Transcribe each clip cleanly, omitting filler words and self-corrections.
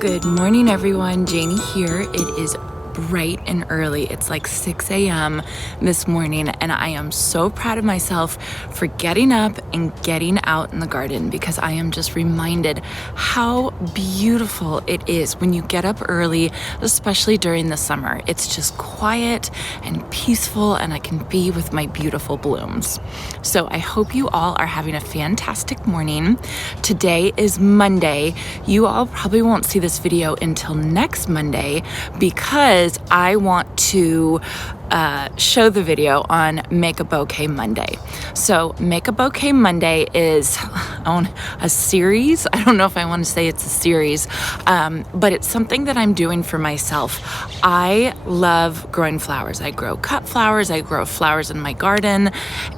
Good morning, everyone. Janie here. It is bright and early. It's like 6 a.m. this morning, and I am so proud of myself for getting up and getting out in the garden because I am just reminded how beautiful it is when you get up early, especially during the summer. It's just quiet and peaceful, and I can be with my beautiful blooms. So I hope you all are having a fantastic morning. Today is Monday. You all probably won't see this video until next Monday because I want to show the video on Make a Bouquet Monday. So Make a Bouquet Monday is on a series. I don't know if I want to say it's a series, but it's something that I'm doing for myself. I love growing flowers. I grow cut flowers. I grow flowers in my garden.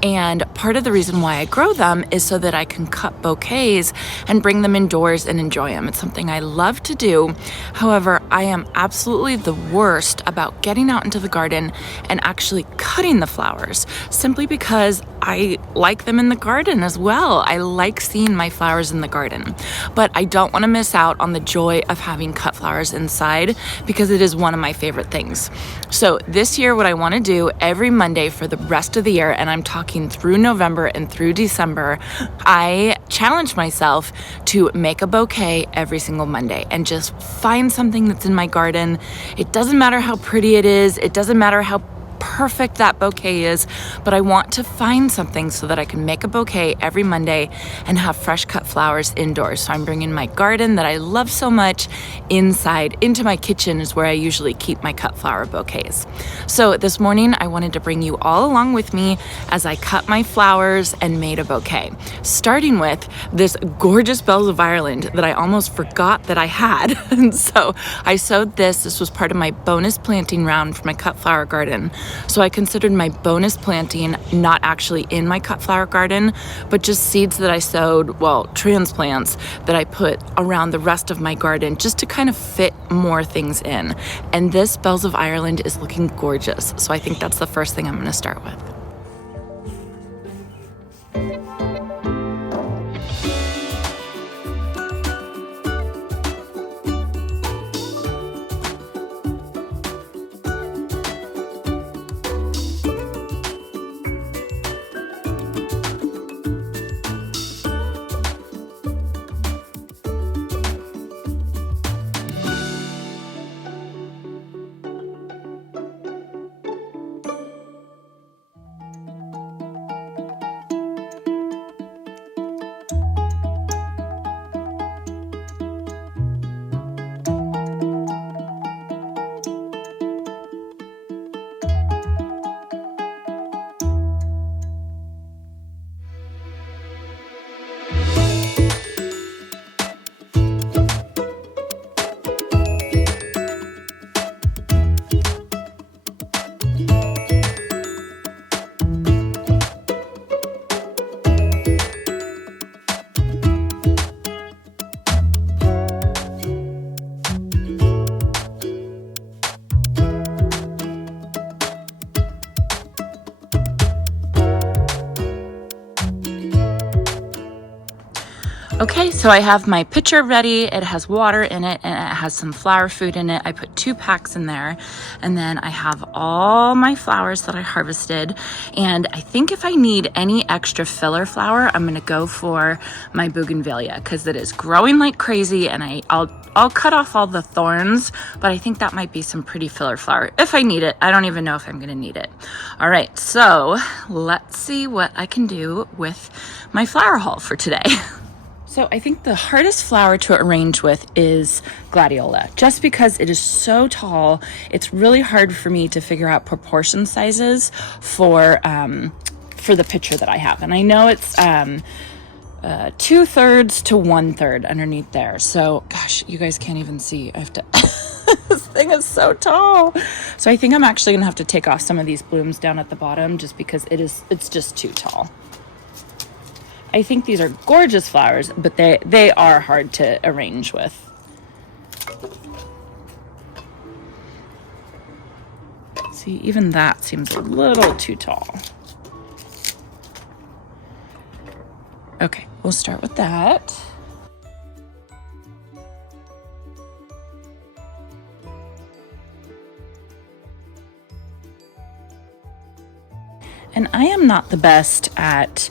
And part of the reason why I grow them is so that I can cut bouquets and bring them indoors and enjoy them. It's something I love to do. However, I am absolutely the worst about getting out into the garden and actually cutting the flowers simply because I like them in the garden as well. I like seeing my flowers in the garden, but I don't want to miss out on the joy of having cut flowers inside because it is one of my favorite things. So this year, what I want to do every Monday for the rest of the year, and I'm talking through November and through December, I challenge myself to make a bouquet every single Monday and just find something that's in my garden. It doesn't matter how pretty it is. It doesn't matter how perfect that bouquet is, but I want to find something so that I can make a bouquet every Monday and have fresh cut flowers indoors. So I'm bringing my garden that I love so much inside into my kitchen is where I usually keep my cut flower bouquets. So this morning I wanted to bring you all along with me as I cut my flowers and made a bouquet, starting with this gorgeous bells of Ireland that I almost forgot that I had. And so I sowed this. This was part of my bonus planting round for my cut flower garden. So I considered my bonus planting not actually in my cut flower garden, but just seeds that I sowed, well, transplants that I put around the rest of my garden just to kind of fit more things in. And this Bells of Ireland is looking gorgeous. So I think that's the first thing I'm going to start with. Okay, so I have my pitcher ready. It has water in it and it has some flower food in it. I put 2 packs in there, and then I have all my flowers that I harvested. And I think if I need any extra filler flower, I'm gonna go for my bougainvillea because it is growing like crazy, and I'll cut off all the thorns, but I think that might be some pretty filler flower if I need it. I don't even know if I'm gonna need it. All right, so let's see what I can do with my flower haul for today. So I think the hardest flower to arrange with is gladiola, just because it is so tall. It's really hard for me to figure out proportion sizes for the pitcher that I have. And I know it's 2/3 to 1/3 underneath there. So gosh, you guys can't even see. I have to, this thing is so tall. So I think I'm actually gonna have to take off some of these blooms down at the bottom just because it's just too tall. I think these are gorgeous flowers, but they are hard to arrange with. See, even that seems a little too tall. Okay, we'll start with that. And I am not the best at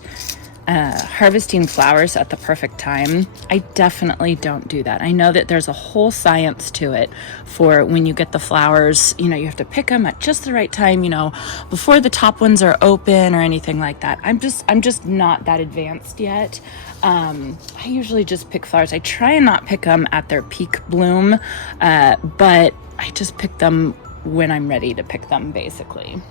harvesting flowers at the perfect time. I definitely don't do that. I know that there's a whole science to it for when you get the flowers, you know, you have to pick them at just the right time, you know, before the top ones are open or anything like that. I'm just not that advanced yet. I usually just pick flowers. I try and not pick them at their peak bloom, but I just pick them when I'm ready to pick them, basically.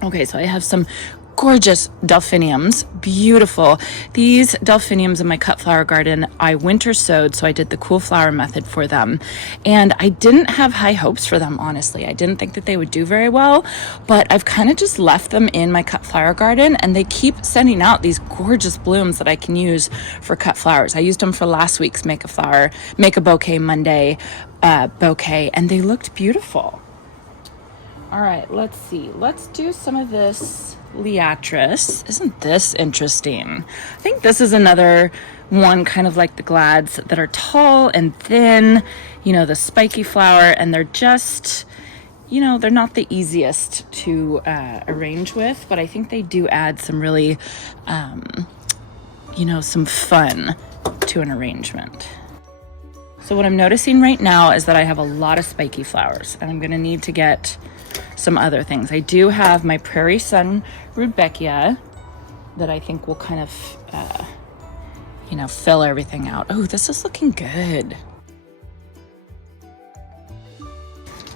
Okay, so I have some gorgeous delphiniums, beautiful. These delphiniums in my cut flower garden, I winter sowed, so I did the cool flower method for them. And I didn't have high hopes for them, honestly. I didn't think that they would do very well, but I've kind of just left them in my cut flower garden, and they keep sending out these gorgeous blooms that I can use for cut flowers. I used them for last week's Make a Bouquet Monday bouquet, and they looked beautiful. All right, let's see. Let's do some of this LIATRIS. Isn't this interesting? I think this is another one kind of like the glads that are tall and thin, you know, the spiky flower, and they're just, you know, they're not the easiest to arrange with, but I think they do add some really, you know, some fun to an arrangement. So what I'm noticing right now is that I have a lot of spiky flowers, and I'm going to need to get some other things. I do have my Prairie Sun Rudbeckia that I think will kind of, you know, fill everything out. Oh, this is looking good.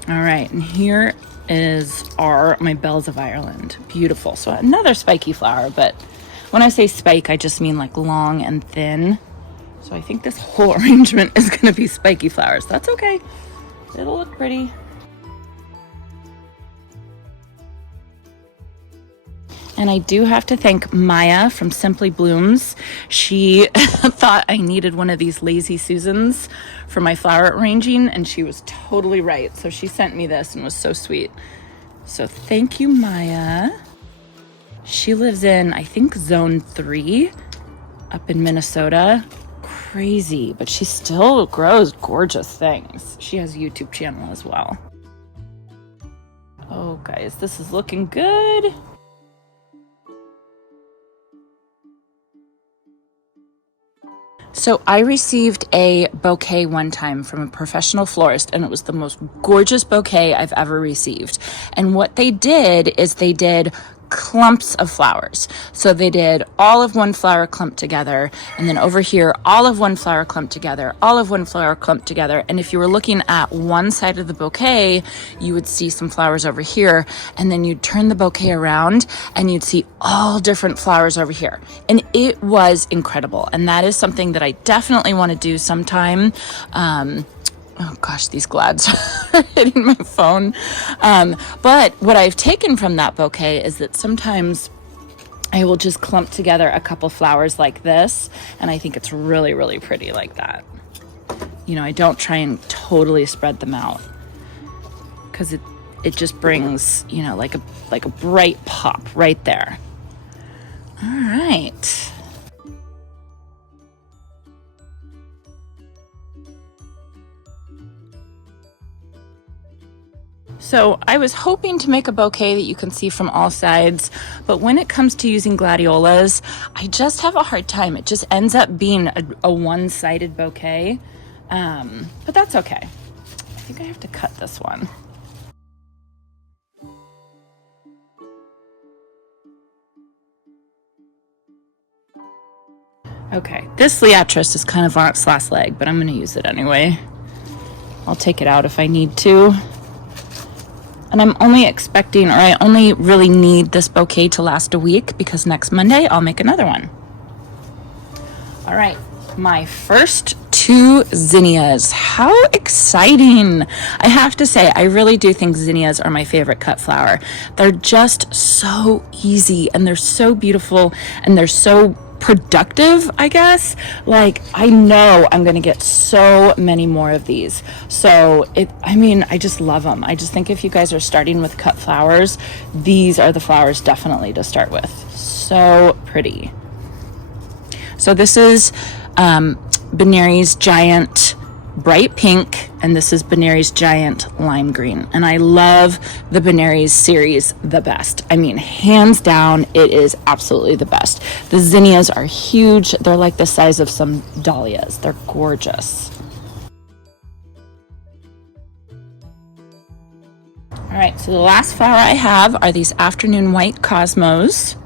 All right, and here are my Bells of Ireland. Beautiful. So another spiky flower, but when I say spike, I just mean like long and thin. So I think this whole arrangement is going to be spiky flowers. That's okay. It'll look pretty. And I do have to thank Maya from Simply Blooms. She thought I needed one of these Lazy Susans for my flower arranging, and she was totally right. So she sent me this and was so sweet. So thank you, Maya. She lives in, I think, Zone 3 up in Minnesota. Crazy, but she still grows gorgeous things. She has a YouTube channel as well. Oh, guys, this is looking good. So I received a bouquet one time from a professional florist, and it was the most gorgeous bouquet I've ever received. And what they did is they did clumps of flowers. So they did all of one flower clumped together, and then over here, all of one flower clumped together, all of one flower clumped together. And if you were looking at one side of the bouquet, you would see some flowers over here, and then you'd turn the bouquet around and you'd see all different flowers over here. And it was incredible. And that is something that I definitely want to do sometime. Oh gosh, these glads are hitting my phone. But what I've taken from that bouquet is that sometimes I will just clump together a couple flowers like this, and I think it's really, really pretty like that. You know, I don't try and totally spread them out because it just brings, you know, like a bright pop right there. All right. So I was hoping to make a bouquet that you can see from all sides, but when it comes to using gladiolas, I just have a hard time. It just ends up being a one-sided bouquet, but that's okay. I think I have to cut this one. Okay, this LIATRIS is kind of on its last leg, but I'm going to use it anyway. I'll take it out if I need to. And I'm only expecting, or I only really need this bouquet to last a week because next Monday I'll make another one. All right, my first two zinnias. How exciting! I have to say, I really do think zinnias are my favorite cut flower. They're just so easy, and they're so beautiful, and they're so productive, I guess. Like, I know I'm gonna get so many more of these. So I just love them. I just think if you guys are starting with cut flowers, these are the flowers definitely to start with. So pretty. So this is BENARY'S giant bright pink, and this is BENARY'S giant lime green. And I love the BENARY'S series the best. I mean, hands down, it is absolutely the best. The ZINNIAs are huge. They're like the size of some dahlias. They're gorgeous. All right, so the last flower I have are these afternoon white cosmos.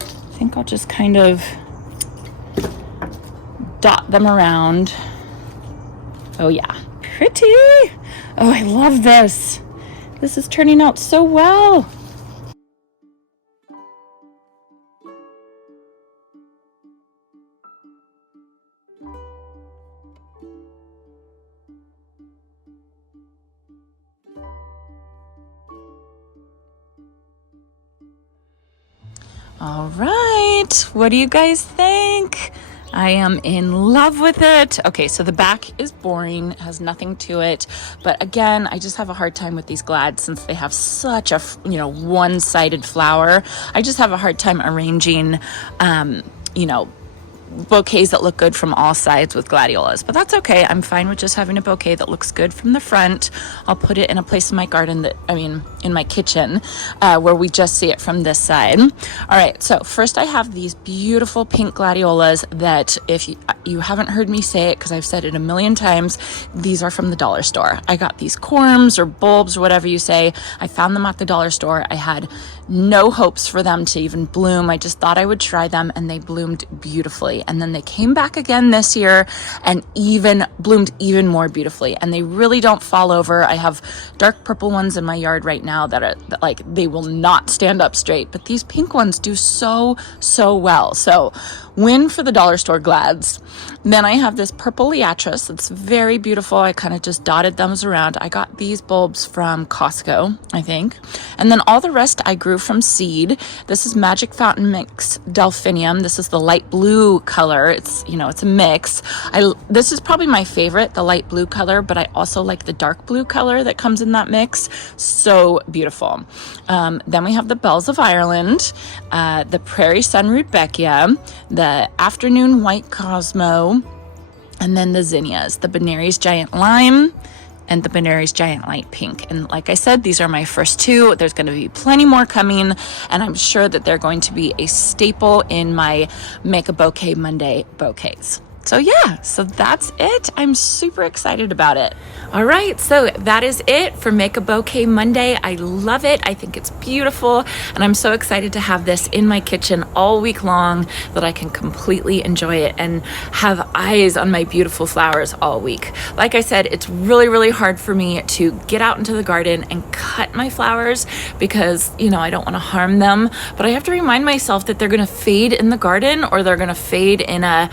I think I'll just kind of dot them around. Oh yeah, pretty. Oh, I love this. This is turning out so well. All right, what do you guys think? I am in love with it. Okay, so the back is boring, has nothing to it. But again, I just have a hard time with these glads since they have such a, one-sided flower. I just have a hard time arranging, bouquets that look good from all sides with gladiolas, but that's okay. I'm fine with just having a bouquet that looks good from the front. I'll put it in a place in my garden in my kitchen where we just see it from this side. All right, so first I have these beautiful pink gladiolas that if you haven't heard me say it, because I've said it a million times, these are from the dollar store. I got these corms or bulbs or whatever you say. I found them at the dollar store. I had no hopes for them to even bloom. I just thought I would try them, and they bloomed beautifully. And then they came back again this year and bloomed even more beautifully. And they really don't fall over. I have dark purple ones in my yard right now that are like, they will not stand up straight, but these pink ones do so well. So win for the dollar store glads. Then I have this purple LIATRIS. It's very beautiful. I kind of just dotted those around. I got these bulbs from Costco, I think. And then all the rest I grew from seed. This is Magic Fountain Mix Delphinium. This is the light blue color. It's, it's a mix. This is probably my favorite, the light blue color, but I also like the dark blue color that comes in that mix. So beautiful. Then we have the Bells of Ireland, the Prairie Sun Rudbeckia, the Afternoon White Cosmo, and then the ZINNIAs, the BENARY'S Giant Lime and the BENARY'S Giant Light Pink. And like I said, these are my first two. There's going to be plenty more coming, and I'm sure that they're going to be a staple in my Make a Bouquet Monday bouquets. So yeah, so that's it. I'm super excited about it. All right, so that is it for Make a Bouquet Monday. I love it. I think it's beautiful, and I'm so excited to have this in my kitchen all week long that I can completely enjoy it and have eyes on my beautiful flowers all week. Like I said, it's really hard for me to get out into the garden and cut my flowers because, I don't want to harm them, but I have to remind myself that they're going to fade in the garden or they're going to fade in a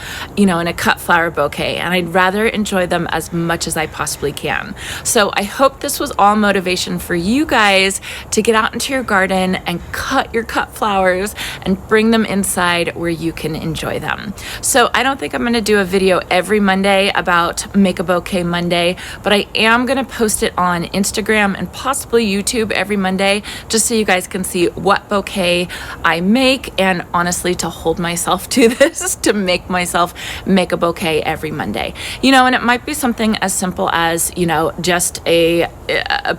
cut flower bouquet, and I'd rather enjoy them as much as I possibly can. So I hope this was all motivation for you guys to get out into your garden and cut your cut flowers and bring them inside where you can enjoy them. So I don't think I'm going to do a video every Monday about Make a Bouquet Monday, but I am going to post it on Instagram and possibly YouTube every Monday, just so you guys can see what bouquet I make, and honestly to hold myself to this, to make myself make a bouquet every Monday. And it might be something as simple as, just a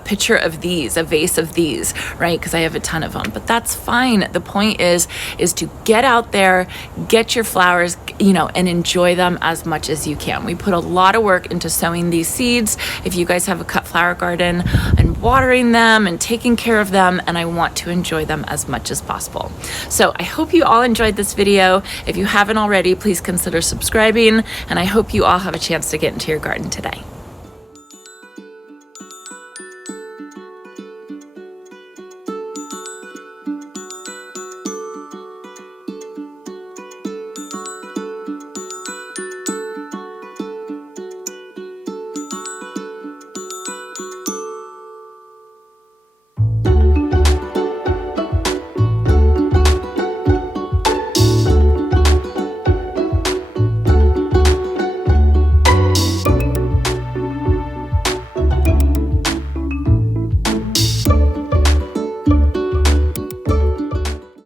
picture of these, a vase of these, right? Because I have a ton of them, but that's fine. The point is to get out there, get your flowers, and enjoy them as much as you can. We put a lot of work into sowing these seeds. If you guys have a cut flower garden, and watering them and taking care of them, and I want to enjoy them as much as possible. So I hope you all enjoyed this video. If you haven't already, please consider subscribing, and I hope you all have a chance to get into your garden today.